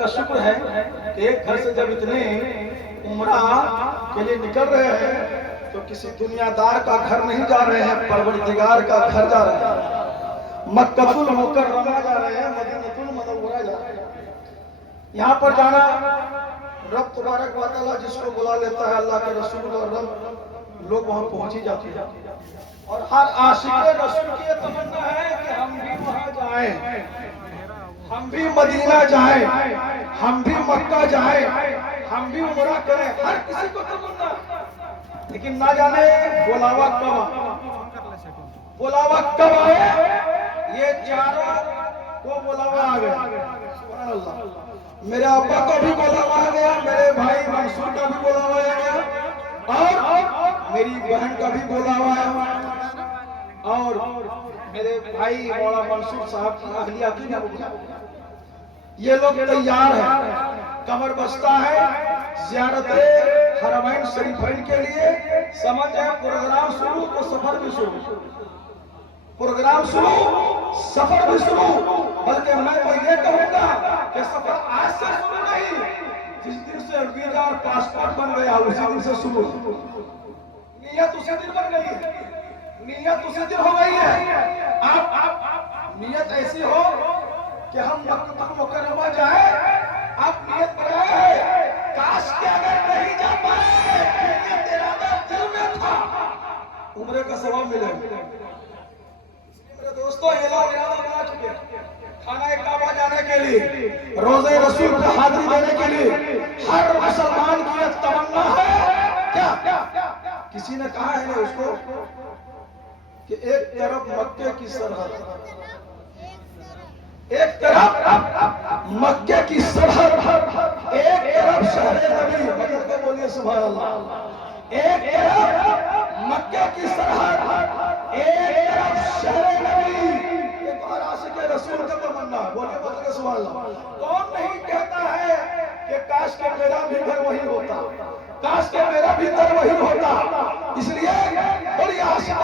کا شکر ہے کہ ایک گھر سے جب اتنے عمرہ کے لیے نکل رہے ہیں تو کسی دنیا دار کا گھر نہیں جا رہے ہیں، پروردگار کا گھر جا رہے ہیں، مکہ المکرمہ جا رہے ہیں، مدینہ المنورہ جا رہے ہیں۔ یہاں پر جانا رب تبارک و تعالیٰ جس کو بلا لیتا ہے، اللہ کے رسول اور رب لوگ وہاں پہنچ ہی جاتے ہیں، اور ہر عاشق رسول کی یہ تمنا ہے کہ ہم بھی وہاں جائیں، ہم بھی مدینہ جائیں، ہم بھی مکہ جائیں، ہم بھی عمرہ کریں، ہر کسی کو تمنا، لیکن نہ جانے بلاوا کب آئے۔ یہ چاروں کو بلاوا آ گیا، سبحان اللہ۔ میرے ابا کو بھی بلاوا آ گیا، میرے بھائی منصور کا بھی بلاوا آ گیا، اور میری بہن کا بھی بلاوا آیا، اور میرے بھائی مولا منصور صاحب کی اہلیہ کی بھی بلاوا آیا۔ یہ لوگ تیار ہیں، کمر بستہ ہے زیارت حرمین شریفین کے لیے۔ سمجھ ہے پروگرام شروع تو سفر بھی شروع، پروگرام شروع سفر بھی شروع، بلکہ میں تو یہ کہوں گا کہ سفر آج سے شروع نہیں، جس دن سے ویزا اور پاسپورٹ بن گیا اسی دن سے شروع، نیت اسی دن بن گئی ہے، نیت اسی دن ہو گئی ہے۔ آپ نیت ایسی ہو کہ ہم مکہ المکرمہ جائیں، آپ نیت بنائے ہے، کاش کہ اگر نہیں جا پائے، نیت ارادہ دل میں تھا، عمرے کا ثواب ملے۔ میرے دوستو یہ لوگ ارادہ بنا چکے خانہ کعبہ جانے کے لیے، روزے رسول کا حاضری دینے کے لیے، ہر مسلمان کی ایک تمنا ہے کیا؟ کسی نے کہا ہے اس کو کہ ایک طرف مکے کی سرحد، ایک طرف مکے کی سرحد، ایک طرف شہر نبی، مدد کو بولیے سبحان اللہ، ایک طرف مکے کی سرحد، ایک طرف شہر نبی، ایک اور عاشق رسول کا تمنا، بولیے مدد کو سبحان اللہ۔ کون نہیں کہتا ہے کہ کاش کہ میرا بھی گھر وہی ہوتا، کاش کہ میرا بھی در وہی ہوتا۔ اس لیے بڑی عاشق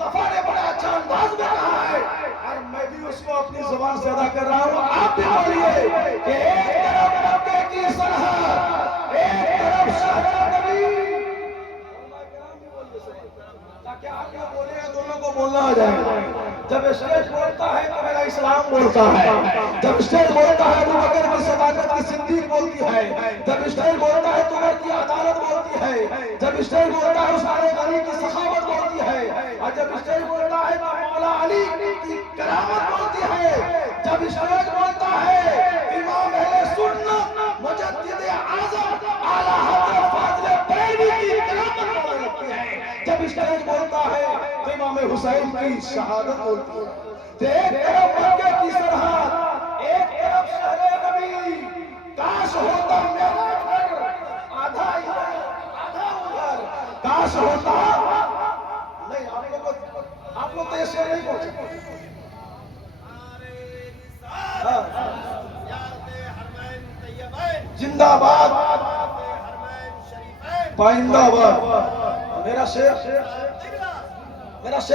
مصطفیٰ نے بڑا اچھا انداز میں کہا ہے، اور میں بھی اس کو اپنی زبان سے ادا کر رہا ہوں، آپ بھی بولیے کہ ایک طرف مکے کی سرحد، ایک طرف شہر نبی، تاکہ آپ جو بولے ہیں دونوں کو بولنا آ جائے۔ جب اسٹیج بولتا ہے تو میرا اسلام بولتا ہے، جب اسٹیج بولتا ہے ابو بکر کی صداقت کی صدیق بولتی ہے، جب اسٹیج بولتا ہے عمر کی عدالت بولتی ہے، جب اسٹیج بولتا ہے عثمان غنی کی سخاوت بولتی ہے، اور جب اسٹیج بولتا ہے تو مولا علی کی کرامت بولتی ہے، جب اسٹیج بولتا ہے امام اہل سنت مجدد اعظم اعلیٰ حضرت فاضل بریلوی کی کرامت بولنے لگتی ہے، جب اسٹیج بولتا ہے تو امام حسین کی شہادت بولتی ہے۔ ایک طرف مکے کی سرحد، ایک طرف شہر نبی، کاش ہوتا میرا گھر آدھا ادھر آدھا ادھر، کاش ہوتا نہیں۔ آپ لوگ تو یہ شعر نہیں پہنچے۔ زندہ باد پائندہ باد، میرا شعر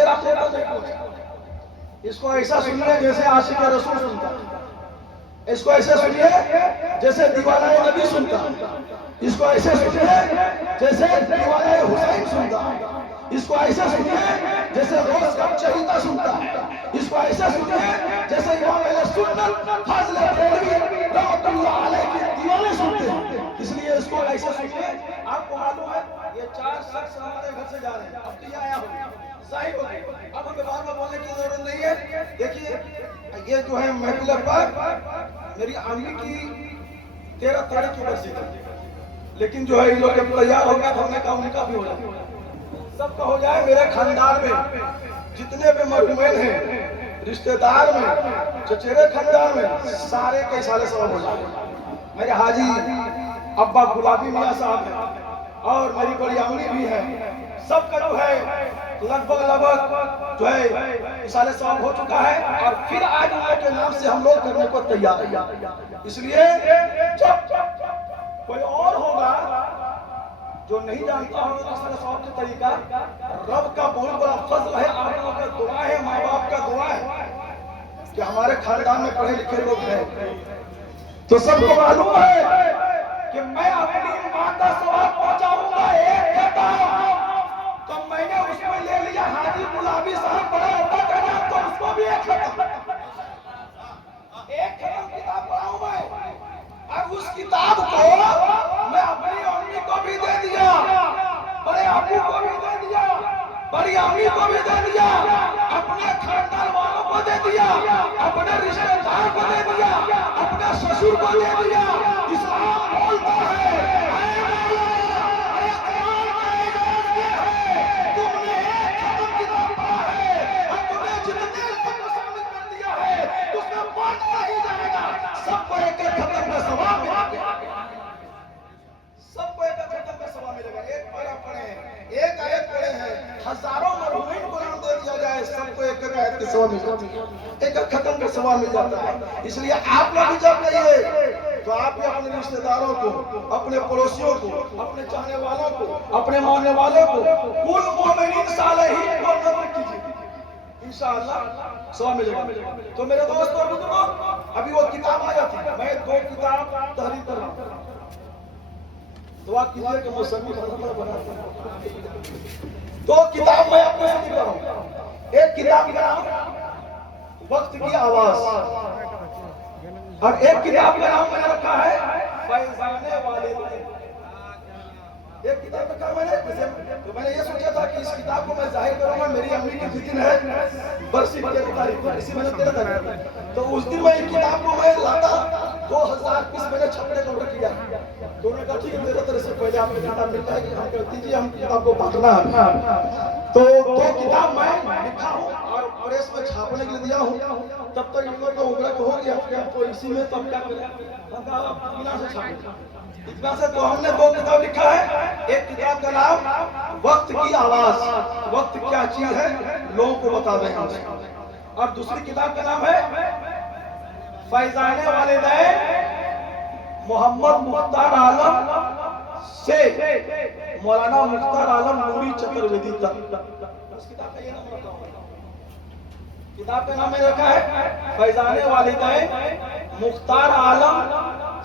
آپ کو نہیں پہنچا۔ اس کو ایسا سنیے جیسے عاشق رسول سنتا، اس کو ایسے سنیے جیسے دیوانہ نبی سنتا، اس کو ایسے سنیے جیسے دیوانہ حسین سنتا، اس کو ایسے سنیے جیسے روز کا چہیتا سنتا ہے، اس کو ایسے سنیے جیسے امام اہل سنت فاضل بریلوی رحمۃ اللہ علیہ کے دیوانے سنتے ہیں۔ اس لیے اس کو ایسے سنیے۔ آپ کو معلوم ہے یہ 4 شخص ہمارے گھر سے جا رہے ہیں، اب تو یہ آیا ہوں ظاہر ہو گئی، اب ہمیں بار بار بولنے کی ضرورت نہیں ہے۔ دیکھیے یہ جو ہے محفل پر میری امی کی 13 تاریخ کی برسی تھی، لیکن جو ہے یہ لوگ جب تیار ہو گیا تو ہم نے کہا ان کا بھی ہو جائے، سب کا ہو جائے۔ میرے خاندان میں جتنے بھی مرحومین ہیں، رشتہ دار میں، چچیرے خاندان میں، سارے کے سارے سبب ہو جائے۔ میرے حاجی ابا گلابی میاں صاحب ہیں، اور میری بڑی امی بھی ہے، سب کا جو ہے لگ بھگ جو ہے اشارے ثواب ہو چکا ہے، اور پھر آج اللہ کے نام سے ہم لوگ کرنے کو تیار ہیں۔ اس لیے جب کوئی اور ہوگا جو نہیں جانتا ہوگا اشارے ثواب کا طریقہ، رب کا بہت بڑا فضل ہے، آپ لوگوں کا دعا ہے، ماں باپ کا دعا ہے کہ ہمارے خاندان میں پڑھے لکھے لوگ ہیں، تو سب کو معلوم ہے کہ میں اپنی ماں کا ثواب پہنچاؤں گا ایک کتاب، تو میں نے اس میں لے لیا حاجی گلابی صاحب بڑا ہوتا کا نام، تو اس کو بھی ایک ختم کتاب پڑھاؤں میں، اور اس کتاب کو میں اپنی امی کو بھی دے دیا، بڑے ابو کو بھی دے دیا، بڑی امی کو بھی دے دیا، اپنے خاندان والوں کو دے دیا، اپنے رشتے دار کو دے دیا، اپنے سسر کو دے دیا۔ اسلام بولتا ہے اے مولا، اے قرآن کا اعجاز یہ ہے، تم نے ایک ختم کتاب پڑھا ہے اور تمہیں جتنے لوگوں کو شامل کر دیا ہے اس میں بانٹا ہی جائے گا، سب کو ایک ایک ختم کا ثواب ملے گا، سب کو ایک ایک ختم کا ثواب ملے گا۔ ایک پارہ پڑھے ہیں، ایک آیت پڑھے ہیں، ہزاروں مرحومین کو نام دے دیا جائے، سب کو ایک ایک آیت کا ثواب مل جاتا ہے، ایک ایک ختم کا ثواب مل جاتا ہے۔ اس لیے آپ لوگ بھی جب رہیے تو آپ بھی اپنے رشتے داروں کو، اپنے پڑوسیوں کو، اپنے چاہنے والوں کو، اپنے ماننے والوں کو، کل مومنین صالحین کو نظر کیجیے، انشاءاللہ ثواب ملے گا۔ تو میرے دوست اور بزرگوں، ابھی وہ کتاب آ جاتی ہے، میں 2 کتاب تحریر کر رہا ہوں، دعا کیجیے کہ موسمی خزانہ بنا دیں۔ 2 کتاب میں آپ کو سے لکھ رہا ہوں، ایک کتاب کا نام وقت کی آواز، اور ایک کتاب کا نام میں نے رکھا ہے فیضان والدین۔ ایک کتاب رکھا میں نے، تو میں نے یہ سوچا تھا کہ اس کتاب کو میں ظاہر کروں گا، میری امی کی جس دن ہے برسی 13 تاریخ، اسی میں نے 13 تاریخ، تو اس دن میں اس کتاب کو میں لاتا 2000 پیس میں نے چھپڑے کو رکھ دیا، تو انہوں نے کہا ٹھیک ہے 13 تاریخ سے پہلے آپ کو کتاب ملتا ہے کہ ہم کہتے دیجیے، ہم کتاب کو بانٹنا ہے۔ تو 2 کتاب میں لکھا ہوں اور پریس میں چھاپنے کے لیے دیا ہوں، تب تک ان لوگ کا عمرہ ہو گیا تو اسی میں تب کیا کریں، ہم کہا اتنا سے چھاپیں، اتنا سے، تو ہم نے 2 کتاب لکھا ہے۔ ایک کتاب کا نام وقت کی آواز، وقت کیا چیز ہے لوگوں کو بتا رہے ہیں، اور دوسری کتاب کا نام ہے فیضان والدین محمد مختار عالم سے مولانا مختار عالم نوری چترویدی تک، اس کتاب کا یہ نام رکھا ہوں۔ کتاب کا نام میں رکھا ہے فیضان والدین مختار عالم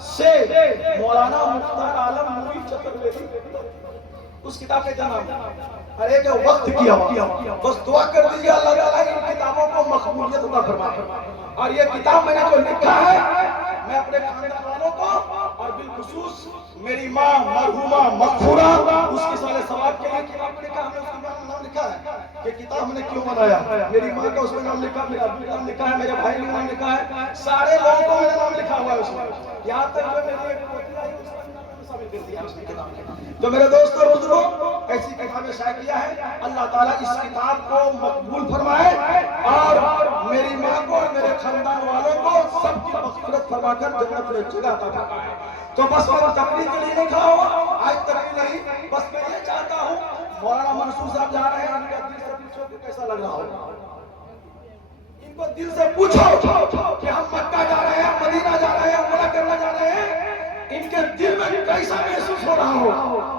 سے مولانا مختار عالم نوری چترویدی، اس کتاب کا کیا نام ہے؟ اور ایک ہے وقت کی آواز۔ بس دعا کر دیجیے اللہ تعالیٰ ان کتابوں کو مقبولیت عطا فرمائے، اور یہ کتاب میں نے جو لکھا ہے میں اپنے خاندان والوں کو اور بالخصوص میری ماں مرحومہ مغفورہ اس کی سال ثواب کے لیے کتاب لکھا، ہم نے اس کا نام لکھا ہے کہ کتاب ہم نے کیوں بنایا، میری ماں کا اس میں نام لکھا، میرے ابو کا نام لکھا ہے، میرے بھائی کا نام لکھا ہے، سارے لوگوں کو میرا نام لکھا ہوا ہے اس میں، یہاں تک جو میری ایک پوتی آئی اس کا نام میں نے شامل کر دیا اس کی کتاب میں۔ تو میرے دوستوں اور بزرگوں، ایسی کتابیں شائع کیا ہے، اللہ تعالیٰ اس کتاب کو مقبول فرمائے اور میری ماں کو اور میرے خاندان والوں کو سب کی مغفرت فرما کر جنت میں جگہ عطا فرمائے۔ تو بس میں تقریر کے لیے نہیں کھڑا ہوا، آج تقریر نہیں، بس میں یہ چاہتا ہوں مولانا منصور صاحب جا رہے ہیں، ان کا دل سے پوچھو کہ کیسا لگ رہا ہوگا، ان کو دل سے پوچھو کہ ہم مکہ جا رہے ہیں، مدینہ جا رہے ہیں، عمرہ کرنے جا رہے ہیں، ان کے دل میں کیسا محسوس ہو رہا ہو۔